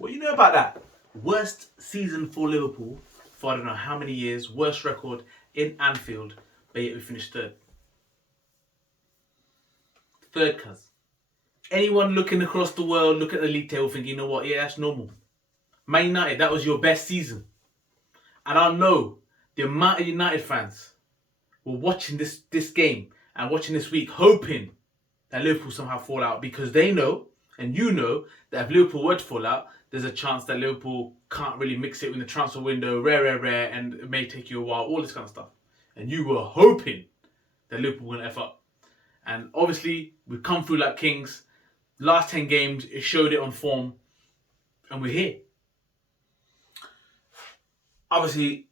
What you know about that? Worst season for Liverpool for I don't know how many years. Worst record in Anfield, but yet we finished third. Third, cuz. Anyone looking across the world, look at the league table, thinking, you know what? Yeah, that's normal. Man United, that was your best season, and I know the amount of United fans were watching this game and watching this week, hoping that Liverpool somehow fall out because they know, and you know, that if Liverpool were to fall out, there's a chance that Liverpool can't really mix it in the transfer window, rare, and it may take you a while, all this kind of stuff. And you were hoping that Liverpool were going to F up. And obviously, we've come through like kings. Last 10 games, it showed it on form, and we're here. Obviously,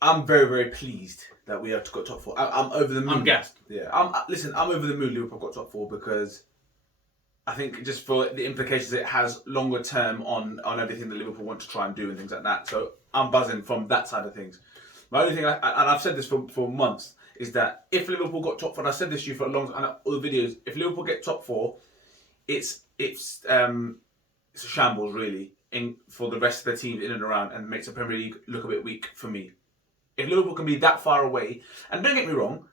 I'm very, very pleased that we have got top four. I'm over the moon. I'm gassed. Yeah, I'm over the moon. Liverpool got top four because I think just for the implications it has longer term on everything that Liverpool want to try and do and things like that. So I'm buzzing from that side of things. My only thing, and I've said this for months, is that if Liverpool got top four, and I said this to you for a long time, all the videos, if Liverpool get top four, it's a shambles really for the rest of the teams in and around, and makes the Premier League look a bit weak for me. If Liverpool can be that far away, and don't get me wrong,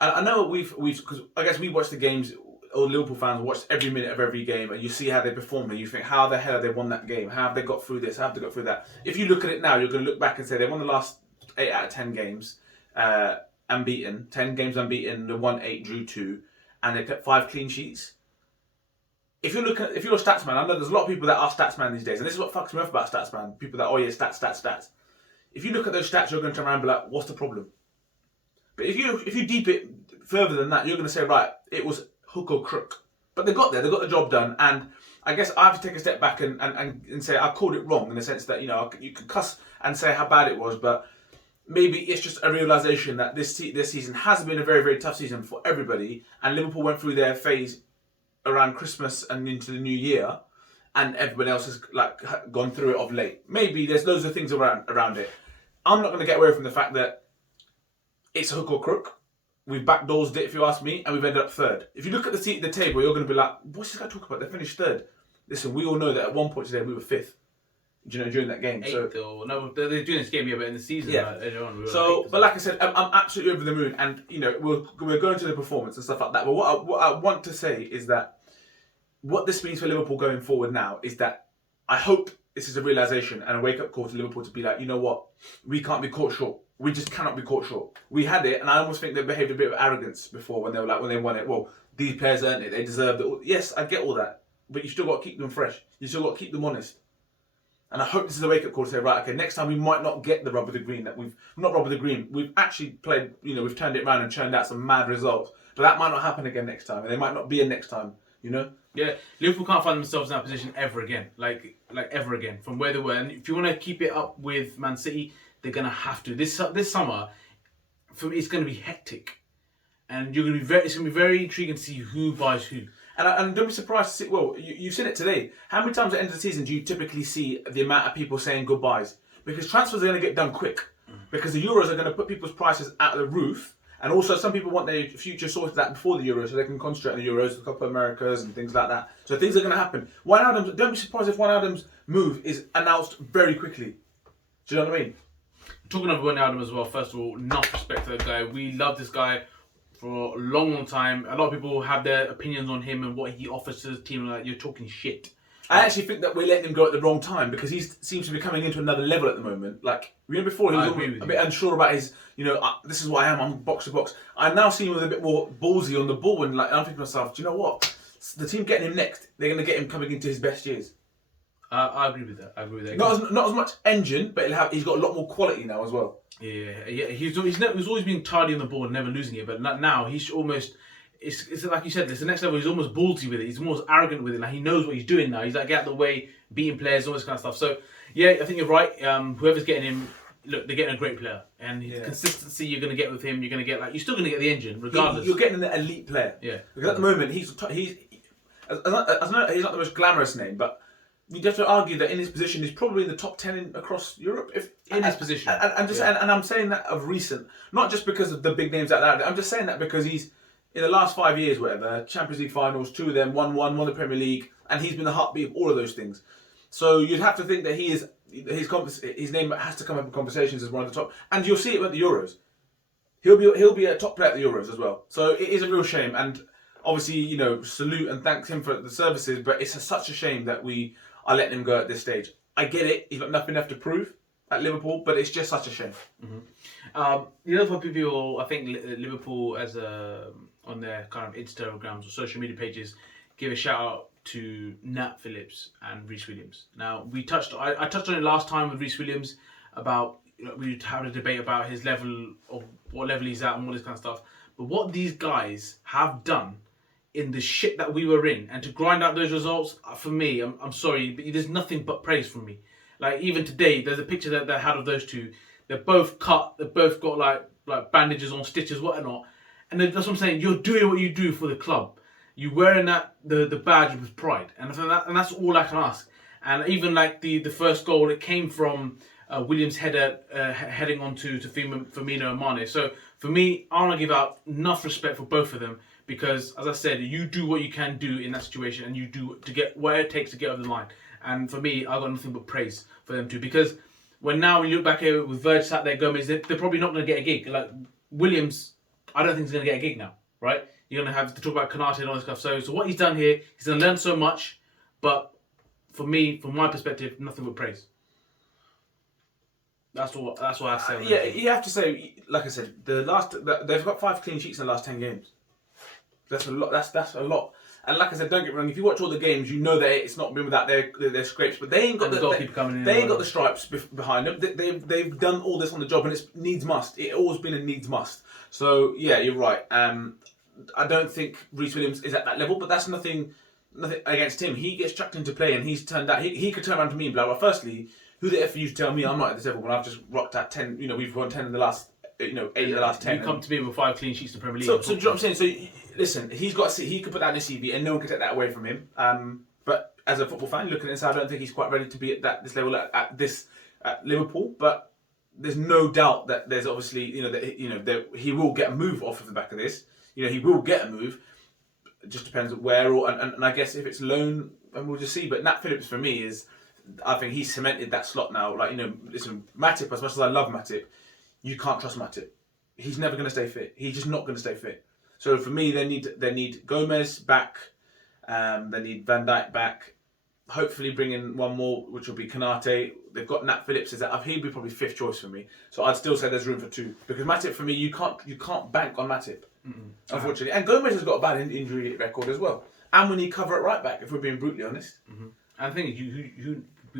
I know we've because I guess we watch the games, or Liverpool fans watch every minute of every game, and you see how they perform, and you think, how the hell have they won that game? How have they got through this? How have they got through that? If you look at it now, you're going to look back and say they won the last 8 out of 10 games, unbeaten. 10 games unbeaten, they won 8, drew 2, and they kept 5 clean sheets. If you're a stats man, I know there's a lot of people that are stats man these days, and this is what fucks me off about stats man. People that, oh yeah, stats. If you look at those stats, you're going to turn around and be like, what's the problem? But if you deep it further than that, you're going to say, right, it was hook or crook. But they got there, they got the job done, and I guess I have to take a step back and say I called it wrong in the sense that, you know, you could cuss and say how bad it was, but maybe it's just a realisation that this season has been a very, very tough season for everybody, and Liverpool went through their phase around Christmas and into the new year, and everybody else has like gone through it of late. Maybe there's loads of things around it. I'm not going to get away from the fact that it's a hook or crook. We've backdoored it, if you ask me, and we've ended up third. If you look at the table, you're going to be like, what's this guy talking about? They finished third. Listen, we all know that at one point today we were fifth. You know, during that game. Eighth, so, no, they're doing this game, yeah, but in the season, yeah. But like I said, I'm absolutely over the moon, and you know, we're going to the performance and stuff like that. But what I want to say is that what this means for Liverpool going forward now is that I hope this is a realisation and a wake-up call to Liverpool to be like, you know what, we can't be caught short. We just cannot be caught short. We had it, and I almost think they behaved a bit of arrogance before when they were like, when they won it. Well, these players earned it; they deserved it. Yes, I get all that, but you still got to keep them fresh. You still got to keep them honest. And I hope this is a wake-up call to say, right, okay, next time we might not get the rub of the green that we've actually played. You know, we've turned it around and churned out some mad results, but that might not happen again next time, and they might not be a next time. You know. Yeah, Liverpool can't find themselves in that position ever again, like ever again, from where they were. And if you want to keep it up with Man City, they're gonna have to. This summer, for me, it's gonna be hectic, and it's gonna be very intriguing to see who buys who. And don't be surprised to see. Well, you've seen it today. How many times at the end of the season do you typically see the amount of people saying goodbyes? Because transfers are gonna get done quick, because the Euros are gonna put people's prices out of the roof. And also, some people want their future sorted out before the Euros, so they can concentrate on the Euros, the Copa Americas, and things like that. So things are going to happen. Don't be surprised if Wijnaldum's move is announced very quickly. Do you know what I mean? Talking of Wijnaldum as well, first of all, enough respect to the guy. We love this guy for a long, long time. A lot of people have their opinions on him and what he offers to the team. Like, you're talking shit. I actually think that we're letting him go at the wrong time, because he seems to be coming into another level at the moment. Like, remember before, he was a bit unsure about his, you know, this is what I am, I'm box to box. I now see him with a bit more ballsy on the ball, and like, I'm thinking to myself, do you know what? The team getting him next, they're going to get him coming into his best years. I agree with that. Not as much engine, but he's got a lot more quality now as well. Yeah. He's always been tidy on the ball and never losing it, but now he's almost... It's like you said, it's the next level. He's almost ballsy with it. He's almost arrogant with it. Like, he knows what he's doing now. He's like, get out of the way, beating players, all this kind of stuff. So, yeah, I think you're right. Whoever's getting him, look, they're getting a great player. And his consistency you're going to get with him, you're going to get, like, you're still going to get the engine, regardless. You're getting an elite player. Yeah. Because at the moment, he's not the most glamorous name, but you'd have to argue that in his position, he's probably in the top 10 across Europe. In his position. And I'm saying that of recent, not just because of the big names out there. I'm just saying that because he's, in the last 5 years, whatever, Champions League finals, 2 of them, won the Premier League, and he's been the heartbeat of all of those things. So you'd have to think that his name has to come up in conversations as one of the top, and you'll see it at the Euros. He'll be a top player at the Euros as well. So it is a real shame, and obviously salute and thanks him for the services. But it's such a shame that we are letting him go at this stage. I get it; he's got nothing left to prove at Liverpool, but it's just such a shame. For people, I think Liverpool on their kind of Instagrams or social media pages, give a shout out to Nat Phillips and Rhys Williams. Now I touched on it last time with Rhys Williams about we had a debate about his level of what level he's at and all this kind of stuff. But what these guys have done in the shit that we were in, and to grind out those results, for me, I'm sorry, but there's nothing but praise from me. Like even today, there's a picture that they had of those two. They're both cut. They've both got like bandages on, stitches, whatnot. And that's what I'm saying. You're doing what you do for the club. You're wearing the badge with pride, and that's all I can ask. And even like the first goal, it came from Williams' header heading onto Firmino and Mane. So for me, I want to give out enough respect for both of them because, as I said, you do what you can do in that situation, and you do to get where it takes to get over the line. And for me, I got nothing but praise for them too, because when now we look back here with Verge sat there, Gomez, they're probably not going to get a gig. Like Williams, I don't think he's going to get a gig now, right? You're going to have to talk about Kanate and all this stuff. So what he's done here, he's going to learn so much, but for me, from my perspective, nothing but praise. That's what I say. Yeah, you have to say, like I said, they've got 5 clean sheets in the last 10 games. That's a lot. That's a lot. And like I said, don't get me wrong. If you watch all the games, you know that it's not been without their scrapes. But they ain't got the stripes behind them. They've done all this on the job, and it's needs must. It's always been a needs must. So yeah, you're right. I don't think Rhys Williams is at that level, but that's nothing against him. He gets chucked into play, and he's turned out. He could turn around to me and be like, well, firstly, who the F are you to tell me I'm not at this level when I've just rocked at 10? We've won 10 in the last, 8 in the last 10. You come to me with 5 clean sheets to Premier League. So do you know what I'm saying? So listen, he could put that in his CV, and no one can take that away from him. But as a football fan, looking at this, I don't think he's quite ready to be at this level at Liverpool. But there's no doubt that there's obviously that he will get a move off of the back of this. He will get a move. It just depends where and I guess if it's loan, and we'll just see. But Nat Phillips for me I think he's cemented that slot now. Listen, Matip, as much as I love Matip, you can't trust Matip. He's never going to stay fit. He's just not going to stay fit. So for me, they need Gomez back. They need Van Dijk back. Hopefully bring in one more, which will be Kanate. They've got Nat Phillips. He'd be probably 5th choice for me. So I'd still say there's room for 2 because Matip for me, you can't bank on Matip, unfortunately. And Gomez has got a bad injury record as well. And we need cover at right back if we're being brutally honest. Mm-hmm. And the thing is,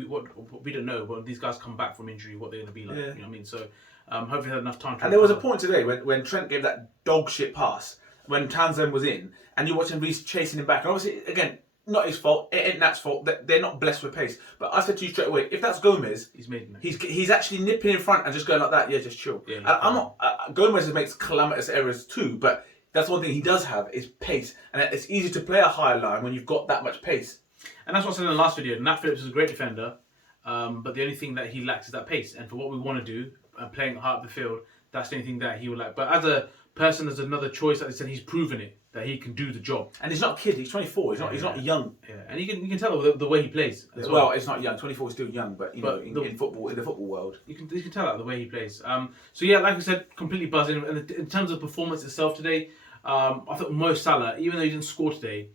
what we don't know when these guys come back from injury, what they're going to be like. Yeah. You know what I mean? So hopefully they had enough time to. And there was a point today when Trent gave that dog shit pass when Townsend was in, and you're watching Rhys chasing him back. And obviously, again, not his fault. It ain't Nat's fault. They're not blessed with pace. But I said to you straight away, if that's Gomez, he's actually nipping in front and just going like that. Yeah, just chill. Yeah, I'm not. Gomez makes calamitous errors too, but that's one thing he does have is pace, and it's easy to play a higher line when you've got that much pace. And that's what I said in the last video. Nat Phillips is a great defender, but the only thing that he lacks is that pace. And for what we want to do, playing high up the field, that's the only thing that he will lack. But as a person, as another choice, like I said, he's proven it that he can do the job. And he's not a kid. He's 24. He's not young. Yeah, and you can tell the way he plays. As well, it's not young. 24 is still young, but in the football world, you can tell that the way he plays. So yeah, like I said, completely buzzing. And in terms of performance itself today, I thought Mo Salah, even though he didn't score today,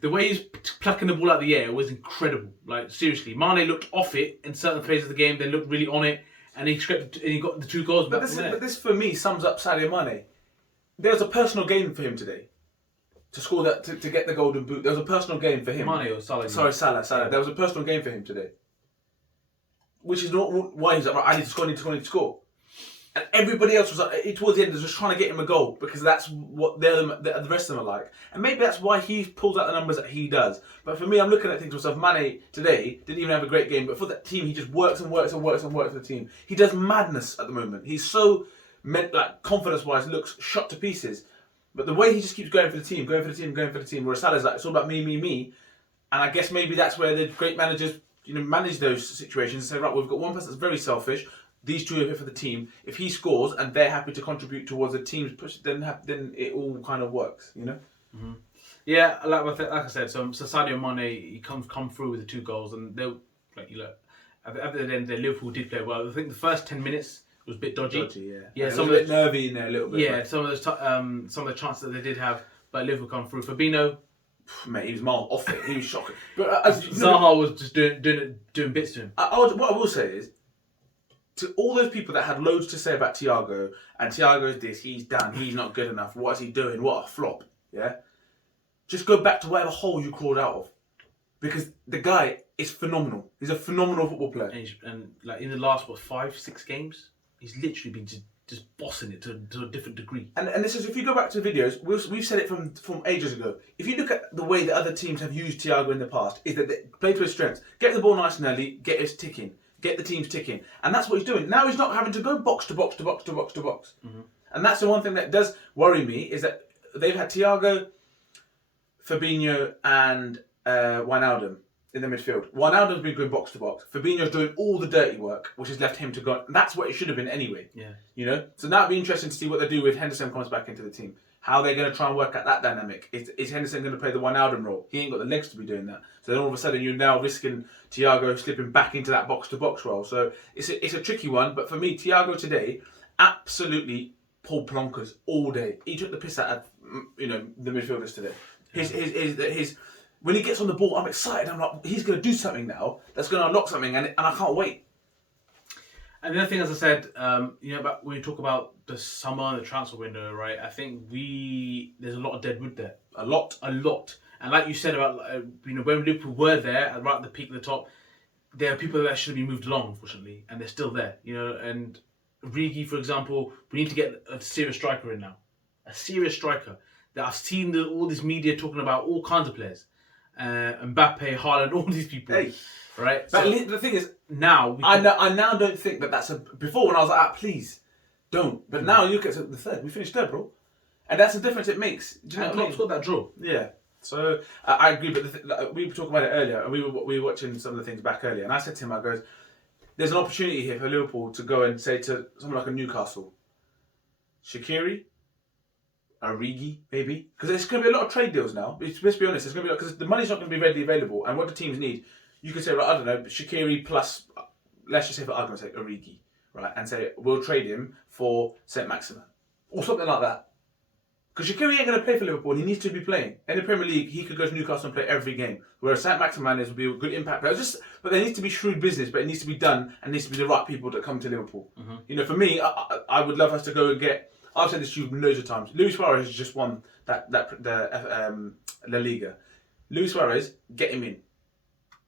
the way he's plucking the ball out of the air was incredible. Like seriously, Mane looked off it in certain phases of the game. They looked really on it, and he got the 2 goals. But this for me sums up Sadio Mane. There was a personal gain for him today to score that to get the golden boot. There was a personal gain for him. Mane or Salah? Sorry, Salah. Yeah. There was a personal gain for him today, which is not why he's like, right, I need to score. And everybody else was like, towards the end, was just trying to get him a goal because that's what the rest of them are like. And maybe that's why he pulls out the numbers that he does. But for me, I'm looking at things to myself. Mane today didn't even have a great game, but for that team, he just works and works and works and works for the team. He does madness at the moment. He's so confidence-wise, looks shot to pieces. But the way he just keeps going for the team, whereas Salah's like, it's all about me. And I guess maybe that's where the great managers, manage those situations and say, right, we've got one person that's very selfish. These 2 are here for the team. If he scores and they're happy to contribute towards the team's push, then it all kind of works, Mm-hmm. Yeah, like I said, so Sadio Mane, he come through with the 2 goals, and they'll at the end of the day, Liverpool did play well. I think the first 10 minutes was a bit dodgy. Yeah. Some of of it nervy in there a little bit. Yeah, some of the chances that they did have, but Liverpool come through. Fabinho, mate, he was miles off it. He was shocking. But Zaha was just doing bits to him. What I will say is, to all those people that had loads to say about Thiago, and Thiago's this, he's done, he's not good enough, what is he doing, what a flop, yeah? Just go back to whatever hole you crawled out of. Because the guy is phenomenal. He's a phenomenal football player. And like in the last, 5-6 games, he's literally been just bossing it to a different degree. And this is, if you go back to the videos, we've said it from ages ago. If you look at the way that other teams have used Thiago in the past, is that they play to his strengths. Get the ball nice and early, get us ticking. Get the teams ticking. And that's what he's doing. Now he's not having to go box to box to box to box to box. Mm-hmm. And that's the one thing that does worry me, is that they've had Thiago, Fabinho and Wijnaldum in the midfield. Wijnaldum's been going box to box. Fabinho's doing all the dirty work, which has left him to go. That's what it should have been anyway. Yeah. You know? So that'd be interesting to see what they do with Henderson comes back into the team. How they're going to try and work out that dynamic. Is Henderson going to play the Wijnaldum role? He ain't got the legs to be doing that. So then all of a sudden you're now risking Thiago slipping back into that box-to-box role. So it's a tricky one. But for me, Thiago today absolutely pulled plonkers all day. He took the piss out of the midfielders today. His when he gets on the ball, I'm excited. I'm like, he's going to do something now that's going to unlock something, and I can't wait. And the other thing, as I said, about when you talk about the summer and the transfer window, right? I think there's a lot of dead wood there. A lot. And like you said about, when Liverpool were there, right at the peak of the top, there are people that should have been moved along, unfortunately, and they're still there. And Rigi, for example, we need to get a serious striker in now. A serious striker. That I've seen all this media talking about all kinds of players. Mbappe, Haaland, all these people. Hey. Right? But the thing is, now I now don't think that's before when I was like, please don't. But now you look at the third. We finished third, bro, and that's the difference it makes. Do you know what I mean? Got that draw. Yeah. So I agree, but we were talking about it earlier, and we were watching some of the things back earlier, and I said to him, I goes, there's an opportunity here for Liverpool to go and say to someone like a Newcastle, Shaqiri, Origi, maybe, because there's going to be a lot of trade deals now. Let's be honest, there's going to be because the money's not going to be readily available, and what the teams need. You could say, I don't know, Shaqiri plus, let's just say for argument's sake, Origi, right? And say, we'll trade him for St. Maximin. Or something like that. Because Shaqiri ain't going to play for Liverpool, he needs to be playing. In the Premier League, he could go to Newcastle and play every game. Whereas St. Maximin would be a good impact player. But there needs to be shrewd business, but it needs to be done, and it needs to be the right people that come to Liverpool. Mm-hmm. For me, I would love us to go and get, I've said this to you loads of times, Luis Suarez has just won the La Liga. Luis Suarez, get him in.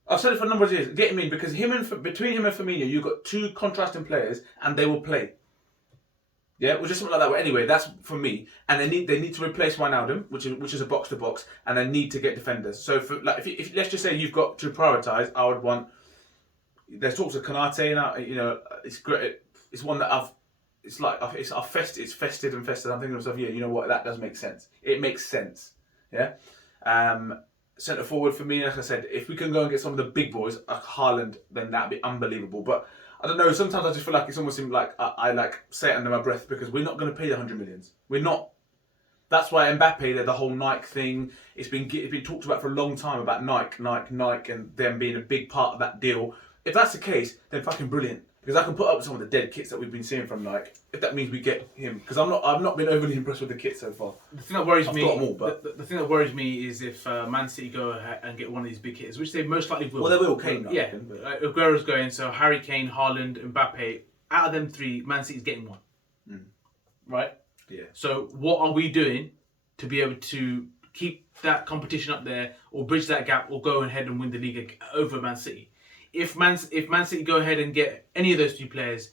I've said it for a number of years. Get him in because between him and Firmino, you've got 2 contrasting players, and they will play. Yeah, or just something like that. But anyway, that's for me. And they need to replace Wijnaldum, which is a box to box, and they need to get defenders. So if let's just say you've got to prioritise, I would want. There's talks of Konate now. It's great. It's one that it's fested and fested. I'm thinking to myself, yeah, you know what? That does make sense. It makes sense. Yeah. Centre forward for me, like I said, if we can go and get some of the big boys like Haaland, then that'd be unbelievable. But I don't know. Sometimes I just feel like it's almost like I like say it under my breath because we're not going to pay the 100 millions. We're not. That's why Mbappe, the whole Nike thing, it's been talked about for a long time about Nike, and them being a big part of that deal. If that's the case, then fucking brilliant. Because I can put up with some of the dead kits that we've been seeing from Nike. If that means we get him, because I've not been overly impressed with the kit so far. The thing that worries me, got them all, but the thing that worries me is if Man City go ahead and get one of these big hitters, which they most likely will. Well, they will. Kane, yeah. Aguero's going, so Harry Kane, Haaland, Mbappe. Out of them 3, Man City's getting one. Right. Yeah. So what are we doing to be able to keep that competition up there, or bridge that gap, or go ahead and win the league over Man City? If Man City go ahead and get any of those 2 players,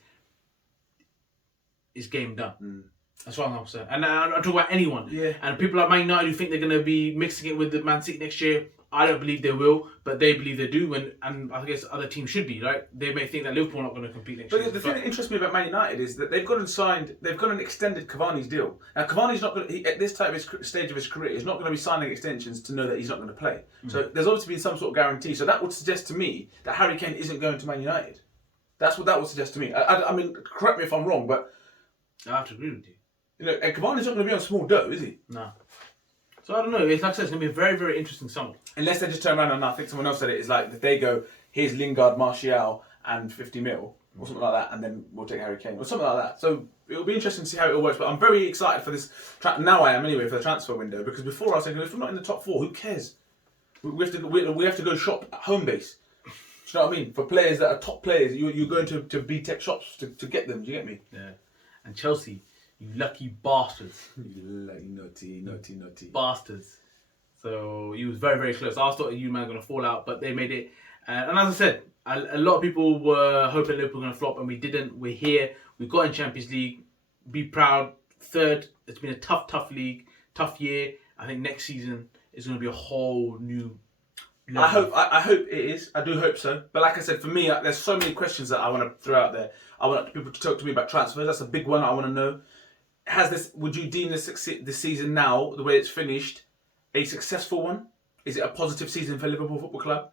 it's game done. That's what I'm saying. And I talk about anyone. Yeah. And people like Man United who think they're going to be mixing it with the Man City next year, I don't believe they will, but they believe they do. And I guess other teams should be, right? They may think that Liverpool are not going to compete next year. But the thing that interests me about Man United is that they've gone and extended Cavani's deal. Now Cavani's not going to, at this stage of his career, he's not going to be signing extensions to know that he's not going to play. So there's obviously been some sort of guarantee. So that would suggest to me that Harry Kane isn't going to Man United. That's what that would suggest to me. I mean, correct me if I'm wrong, but I have to agree with you. And Cavani's not going to be on small dough, is he? No. So I don't know. It's like I said, it's going to be a very, very interesting summer. Unless they just turn around and I think someone else said it, it's like if they go, here's Lingard, Martial and 50 mil or something like that, and then we'll take Harry Kane or something like that. So it'll be interesting to see how it all works. But I'm very excited for this. Now I am anyway for the transfer window, because before I was thinking, if we're not in the top 4, who cares? We have to go shop at home base. Do you know what I mean? For players that are top players, you're going to B-Tech shops to get them. Do you get me? Yeah. And Chelsea, you lucky bastards. You naughty bastards. So he was very, very close. I thought you man going to fall out, but they made it. And as I said, a lot of people were hoping Liverpool were going to flop, and we didn't. We're here. We got in Champions League. Be proud. Third. It's been a tough league, tough year. I think next season is going to be a whole new level. I hope it is. I do hope so. But like I said, for me, there's so many questions that I want to throw out there. I want people to talk to me about transfers. That's a big one I want to know. Would you deem this season now, the way it's finished, a successful one? Is it a positive season for Liverpool Football Club?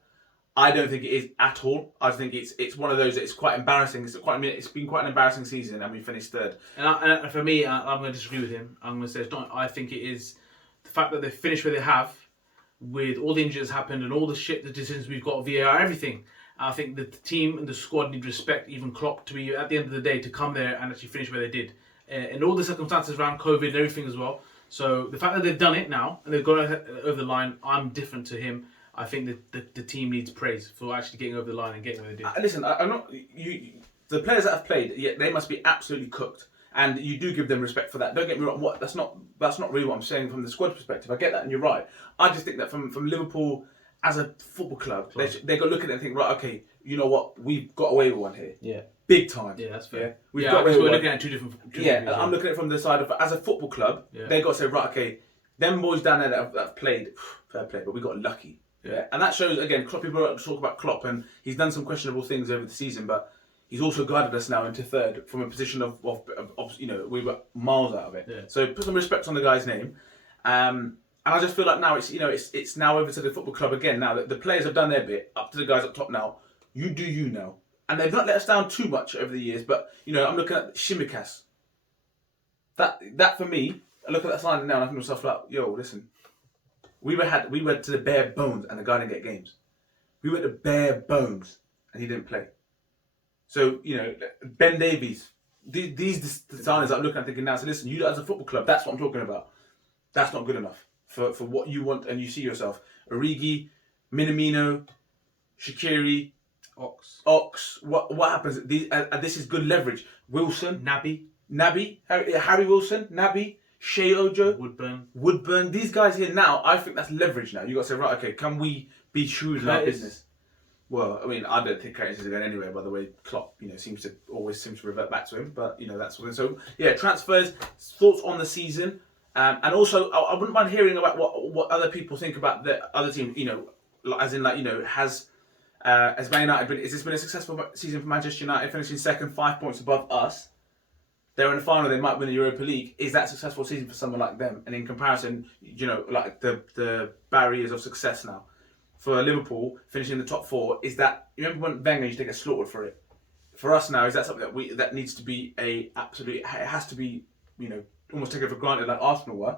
I don't think it is at all. I think it's one of those that it's quite embarrassing. It's been quite an embarrassing season, and we finished third. And for me, I'm going to disagree with him. I'm going to say it's not. I think it is the fact that they finished where they have, with all the injuries happened and all the shit, the decisions we've got, VAR, everything. I think that the team and the squad need respect, even Klopp, to be at the end of the day to come there and actually finish where they did, and all the circumstances around COVID and everything as well. So the fact that they've done it now and they've got over the line, I'm different to him. I think that the team needs praise for actually getting over the line and getting where they did. Listen, I'm not you. The players that have played, yeah, they must be absolutely cooked, and you do give them respect for that. Don't get me wrong. That's not really what I'm saying from the squad perspective. I get that, and you're right. I just think that from Liverpool as a football club, they got to look at it and think, right, okay, you know what, we've got away with one here. Yeah. Big time. Yeah, that's fair. Yeah, we've got away with we're one. looking at two different. I'm looking at it from the side of, as a football club, they got to say, right, okay, them boys down there that have played, fair play, but we got lucky. Yeah, and that shows again. People talk about Klopp, and he's done some questionable things over the season, but he's also guided us now into third from a position of we were miles out of it. Yeah. So put some respect on the guy's name, and I just feel like now it's now over to the football club again. Now that the players have done their bit, up to the guys up top now. You do you now, and they've not let us down too much over the years. But I'm looking at Shimikas. That for me, I look at that sign now and I think to myself like, yo, listen. We went to the bare bones and the guy didn't get games. We went to bare bones and he didn't play. So, Ben Davies, these designers I'm looking at thinking now, so listen, you as a football club, that's what I'm talking about. That's not good enough for what you want and you see yourself. Origi, Minamino, Shaqiri, Ox. What happens? This is good leverage. Wilson, Naby, Harry Wilson, Naby. Shea Ojo, Woodburn. These guys here now, I think that's leverage now. You got to say, right, okay, can we be shrewd in our business? Well, I mean, I don't think Curtis is going anywhere. By the way, Klopp, seems to revert back to him. But that's what. So yeah, transfers, thoughts on the season, and also I wouldn't mind hearing about what other people think about the other team. As in has Man United has this been a successful season for Manchester United, finishing second, 5 points above us? They're in the final, they might win the Europa League. Is that a successful season for someone like them? And in comparison, like the barriers of success now. For Liverpool, finishing in the top 4, is that, you remember when Wenger used to get slaughtered for it? For us now, is that something that needs to be it has to be, almost taken for granted like Arsenal were?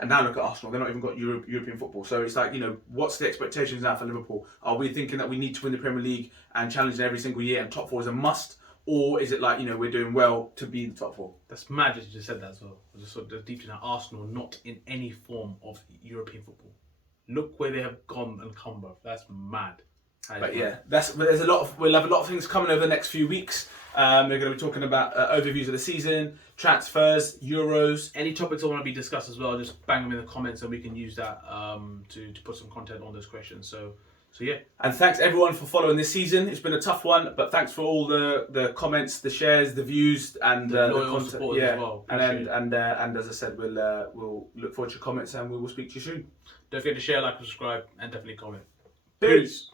And now look at Arsenal, they've not even got European football. So it's like, what's the expectations now for Liverpool? Are we thinking that we need to win the Premier League and challenge every single year and top 4 is a must? Or is it like, we're doing well to be in the top 4? That's mad that you just said that as well. I just sort of deep in Arsenal not in any form of European football. Look where they have gone and come, bro. That's mad. But yeah, we'll have a lot of things coming over the next few weeks. We're going to be talking about overviews of the season, transfers, Euros. Any topics that want to be discussed as well, just bang them in the comments and we can use that to put some content on those questions. So yeah. And thanks everyone for following this season. It's been a tough one, but thanks for all the comments, the shares, the views, and the loyal support as well. And as I said, we'll look forward to your comments and we will speak to you soon. Don't forget to share, like, subscribe, and definitely comment. Peace.